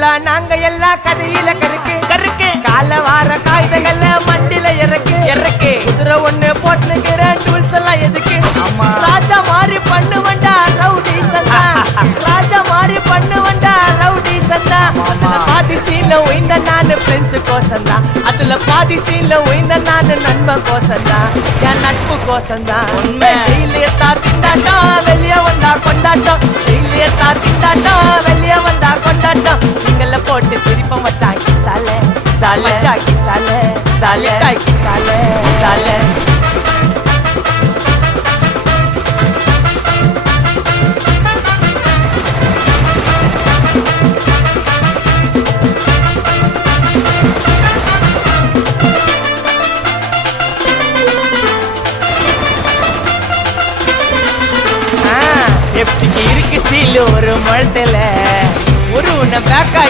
எல்லாம் நாங்க எல்லாம் கதையில கருக்கு கருக்கு கால வார காகிதங்கள்ல மண்டில இறக்கு இறக்கு குதிரை ஒண்ணு போட்டுக்கிற டூல்ஸ் எல்லாம் எதுக்கு ராஜா மாதிரி பண்ணுவண்டா ரவுடி சல்லா ராஜா மாதிரி பண்ணுவண்டா ரவுடி சல்லா அதுல பாதி சீன்ல உயிந்த நானு ஃப்ரெண்ட்ஸ் கோசந்தா அதுல பாதி சீன்ல உயிந்த நானு நண்பன் கோசந்தா என் நட்பு கோசந்தா உண்மை இல்லையத்தா திண்டாட்டம் வெளிய வந்தா கொண்டாட்டம் இல்லையத்தா திண்டாட்டம் வெளிய வந்தா கொண்டாட்டம் சிங்கல்ல போட்டு சிரிப்பம் வச்சாக்கி சாலே சாலே வச்சாக்கி சாலே சாலே டாக்கி சாலே சாலே செப்டிக்கு இருக்கு ஸ்டீல் ஒரு மழத்துல ஒரு உன்னை பேக்கா